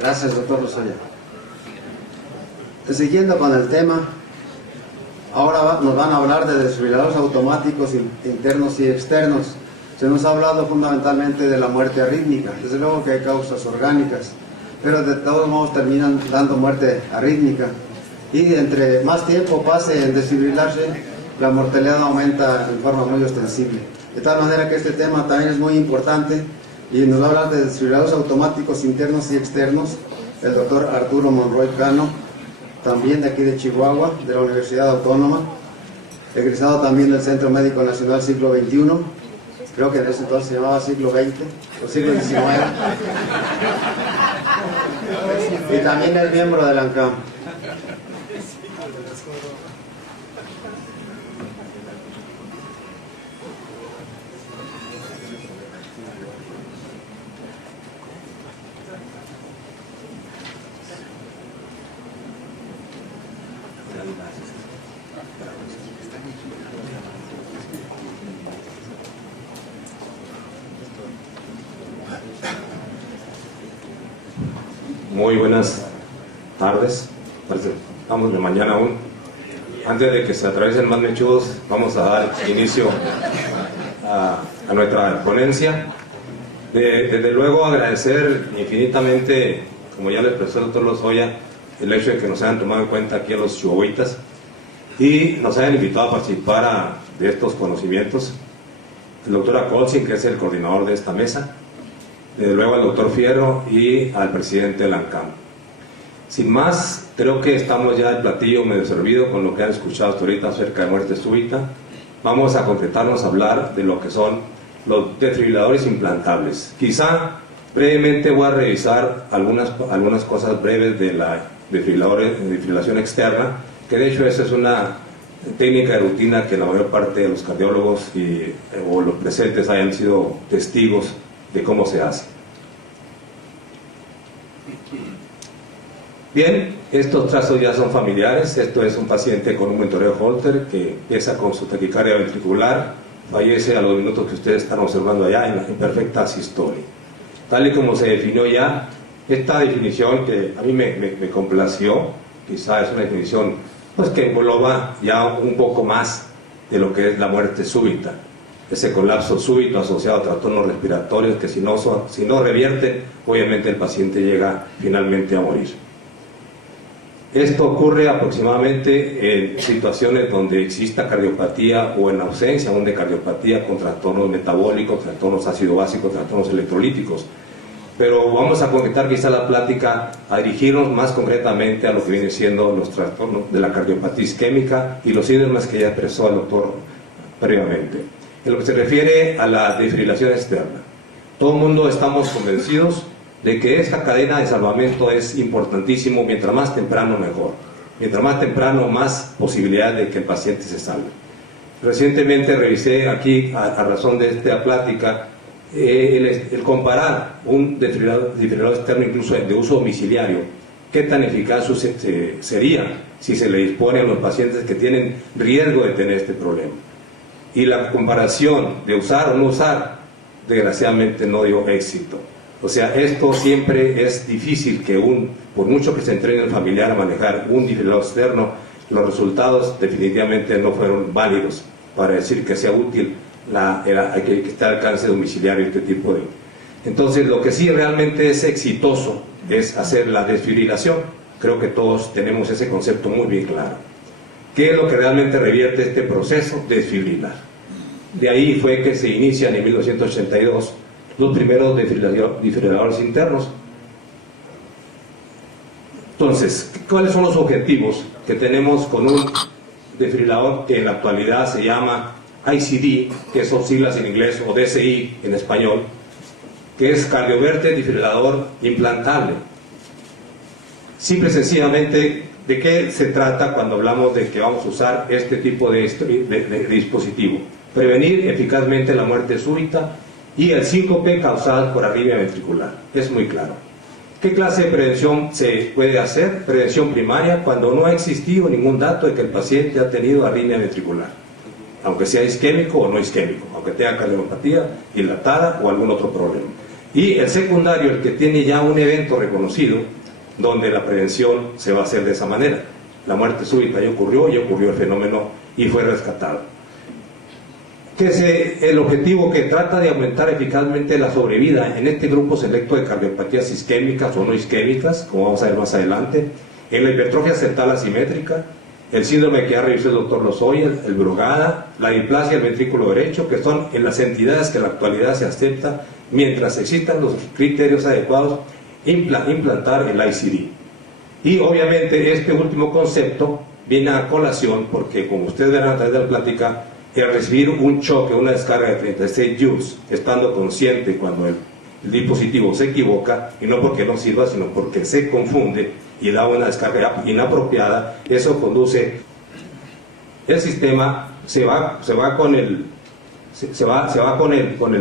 Gracias, doctor Lozoya. Siguiendo con el tema, ahora nos van a hablar de desfibriladores automáticos internos y externos. Se nos ha hablado fundamentalmente de la muerte arrítmica, desde luego que hay causas orgánicas, pero de todos modos terminan dando muerte arrítmica. Y entre más tiempo pase en desfibrilarse, la mortalidad aumenta en forma muy ostensible. De tal manera que este tema también es muy importante y nos va a hablar de desfibriladores automáticos internos y externos el doctor Arturo Monroy Cano, también de aquí de Chihuahua, de la Universidad Autónoma, egresado también del Centro Médico Nacional Siglo XXI, creo que en ese entonces se llamaba siglo XX o siglo XIX, y también es miembro de la ANCAM. Muy buenas tardes, estamos de mañana aún. Antes de que se atraviesen más mechudos, vamos a dar inicio a nuestra ponencia. Desde luego agradecer infinitamente, como ya le expresó el doctor Lozoya, el hecho de que nos hayan tomado en cuenta aquí a los chihuahuitas y nos hayan invitado a participar de estos conocimientos. El doctor Acolsin, que es el coordinador de esta mesa, desde luego al doctor Fierro y al presidente de la ANCAM. Sin más, creo que estamos ya el platillo medio servido con lo que han escuchado hasta ahorita acerca de muerte súbita. Vamos a concretarnos a hablar de lo que son los desfibriladores implantables. Quizá brevemente voy a revisar algunas cosas breves de la desfibrilación externa, que de hecho esa es una técnica de rutina que la mayor parte de los cardiólogos o los presentes hayan sido testigos de cómo se hace. Bien, estos trazos ya son familiares. Esto es un paciente con un monitoreo Holter que empieza con su taquicardia ventricular, fallece a los minutos que ustedes están observando allá en perfecta sistolia. Tal y como se definió ya, esta definición que a mí me complació, quizá es una definición pues que engloba ya un poco más de lo que es la muerte súbita. Ese colapso súbito asociado a trastornos respiratorios que si no revierten, obviamente el paciente llega finalmente a morir. Esto ocurre aproximadamente en situaciones donde exista cardiopatía o en ausencia aún de cardiopatía con trastornos metabólicos, trastornos ácido-básicos, trastornos electrolíticos. Pero vamos a concretar quizá la plática a dirigirnos más concretamente a lo que viene siendo los trastornos de la cardiopatía isquémica y los síntomas que ya expresó el doctor previamente. En lo que se refiere a la desfibrilación externa, todo el mundo estamos convencidos de que esta cadena de salvamento es importantísimo, mientras más temprano mejor, mientras más temprano más posibilidad de que el paciente se salve. Recientemente revisé aquí, a razón de esta plática, el comparar un desfibrilador externo incluso de uso domiciliario, qué tan eficaz sería si se le dispone a los pacientes que tienen riesgo de tener este problema. Y la comparación de usar o no usar, desgraciadamente no dio éxito. O sea, esto siempre es difícil que por mucho que se entrene el familiar a manejar un desfibrilador externo, los resultados definitivamente no fueron válidos para decir que sea útil que esté al alcance domiciliario este tipo de... Entonces, lo que sí realmente es exitoso es hacer la desfibrilación. Creo que todos tenemos ese concepto muy bien claro. ¿Qué es lo que realmente revierte este proceso? Desfibrilar. De ahí fue que se inician en 1982 los primeros desfibriladores internos. Entonces, ¿cuáles son los objetivos que tenemos con un desfibrilador que en la actualidad se llama ICD, que son siglas en inglés, o DCI en español, que es Cardioverte Desfibrilador Implantable? Simple y sencillamente, ¿de qué se trata cuando hablamos de que vamos a usar este tipo de dispositivo? Prevenir eficazmente la muerte súbita y el síncope causado por arritmia ventricular. Es muy claro. ¿Qué clase de prevención se puede hacer? Prevención primaria, cuando no ha existido ningún dato de que el paciente ha tenido arritmia ventricular, aunque sea isquémico o no isquémico, aunque tenga cardiopatía dilatada o algún otro problema. Y el secundario, el que tiene ya un evento reconocido, donde la prevención se va a hacer de esa manera. La muerte súbita ya ocurrió el fenómeno y fue rescatado. Que es el objetivo que trata de aumentar eficazmente la sobrevida en este grupo selecto de cardiopatías isquémicas o no isquémicas, como vamos a ver más adelante, en la hipertrofia septal asimétrica, el síndrome que ya revisó el doctor Lozoya, el Brugada, la displasia del ventrículo derecho, que son en las entidades que en la actualidad se acepta, mientras existan los criterios adecuados, implantar el ICD. Y obviamente este último concepto viene a colación porque, como ustedes verán a través de la plática, el recibir un choque, una descarga de 36 joules, estando consciente cuando el dispositivo se equivoca, y no porque no sirva, sino porque se confunde y da una descarga inapropiada, eso conduce, el sistema se va con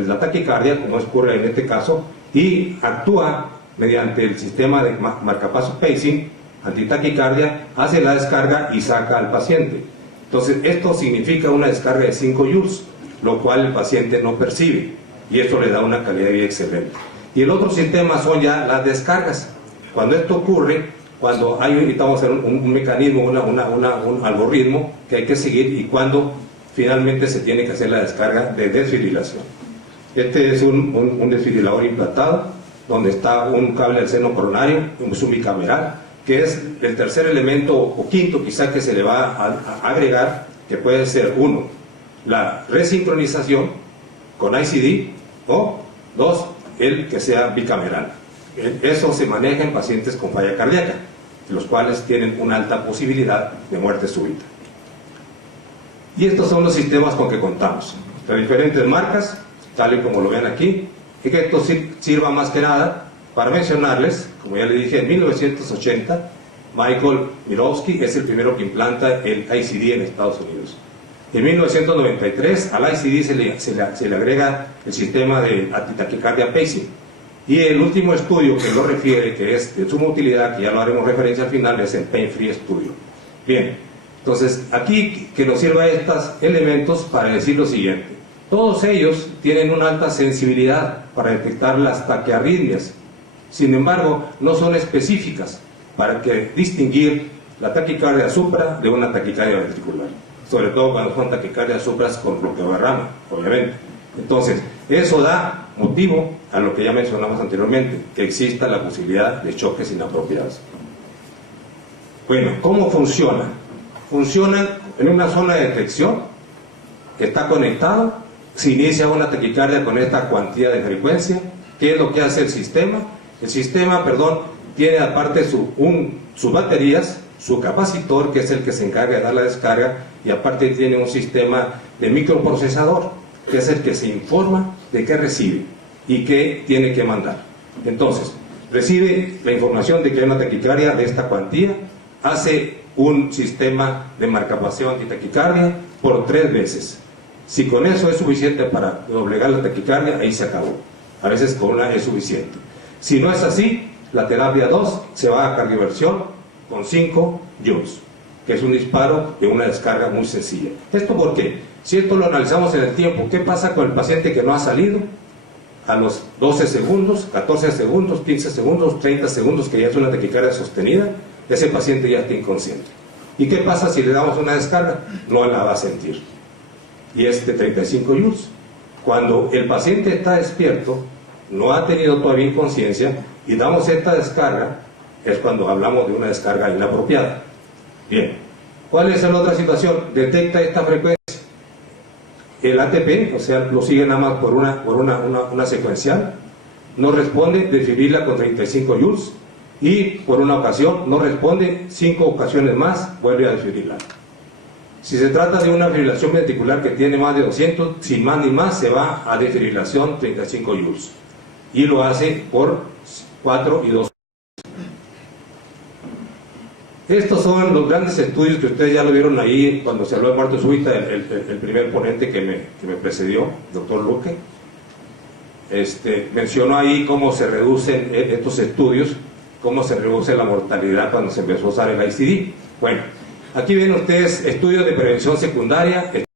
la taquicardia, como ocurre en este caso, y actúa mediante el sistema de marcapaso pacing, antitaquicardia, hace la descarga y saca al paciente. Entonces esto significa una descarga de 5 joules, lo cual el paciente no percibe, y esto le da una calidad de vida excelente. Y el otro sistema son ya las descargas. Cuando esto ocurre, cuando vamos a hacer un mecanismo, un algoritmo que hay que seguir, y cuando finalmente se tiene que hacer la descarga de desfibrilación. Este es un desfibrilador implantado, donde está un cable del seno coronario, un bicameral, que es el tercer elemento o quinto quizá que se le va a agregar, que puede ser uno, la resincronización con ICD, o dos, el que sea bicameral. Eso se maneja en pacientes con falla cardíaca, los cuales tienen una alta posibilidad de muerte súbita. Y estos son los sistemas con que contamos, de diferentes marcas, tal y como lo ven aquí, y que esto sirva más que nada para mencionarles, como ya le dije, en 1980, Michael Mirowski es el primero que implanta el ICD en Estados Unidos. En 1993 al ICD se le agrega el sistema de antitaquicardia pacing. Y el último estudio que lo refiere, que es de suma utilidad, que ya lo haremos referencia al final, es el Pain Free Studio. Bien, entonces aquí que nos sirva estos elementos para decir lo siguiente. Todos ellos tienen una alta sensibilidad para detectar las taquiarritmias. Sin embargo, no son específicas para distinguir la taquicardia supra de una taquicardia ventricular, sobre todo cuando son taquicardias supras con bloqueo de rama, obviamente. Entonces, eso da motivo a lo que ya mencionamos anteriormente, que exista la posibilidad de choques inapropiados. Bueno, ¿cómo funciona? Funciona en una zona de detección que está conectado, se inicia una taquicardia con esta cuantía de frecuencia. ¿Qué es lo que hace el sistema? El sistema, tiene aparte sus baterías, su capacitor, que es el que se encarga de dar la descarga, y aparte tiene un sistema de microprocesador, que es el que se informa de qué recibe y qué tiene que mandar. Entonces, recibe la información de que hay una taquicardia de esta cuantía, hace un sistema de marcapación antitaquicardia por 3 veces. Si con eso es suficiente para doblegar la taquicardia, ahí se acabó. A veces con una es suficiente. Si no es así, la terapia 2 se va a cardioversión con 5 joules, que es un disparo de una descarga muy sencilla. ¿Esto por qué? Si esto lo analizamos en el tiempo, ¿qué pasa con el paciente que no ha salido? A los 12 segundos, 14 segundos, 15 segundos, 30 segundos, que ya es una taquicardia sostenida, ese paciente ya está inconsciente. ¿Y qué pasa si le damos una descarga? No la va a sentir. Y es de 35 joules. Cuando el paciente está despierto, no ha tenido todavía inconsciencia, y damos esta descarga, es cuando hablamos de una descarga inapropiada. Bien, ¿cuál es la otra situación? Detecta esta frecuencia. El ATP, o sea, lo sigue nada más por una secuencial, no responde, desfibrila con 35 joules, y por una ocasión no responde, 5 ocasiones más, vuelve a desfibrilar. Si se trata de una fibrilación ventricular que tiene más de 200, sin más ni más, se va a desfibrilación 35 joules. Y lo hace por 4 y 2. Estos son los grandes estudios que ustedes ya lo vieron ahí cuando se habló de muerte súbita, el primer ponente que me precedió, doctor Luque. Mencionó ahí cómo se reducen estos estudios, cómo se reduce la mortalidad cuando se empezó a usar el ICD. Bueno, aquí ven ustedes estudios de prevención secundaria,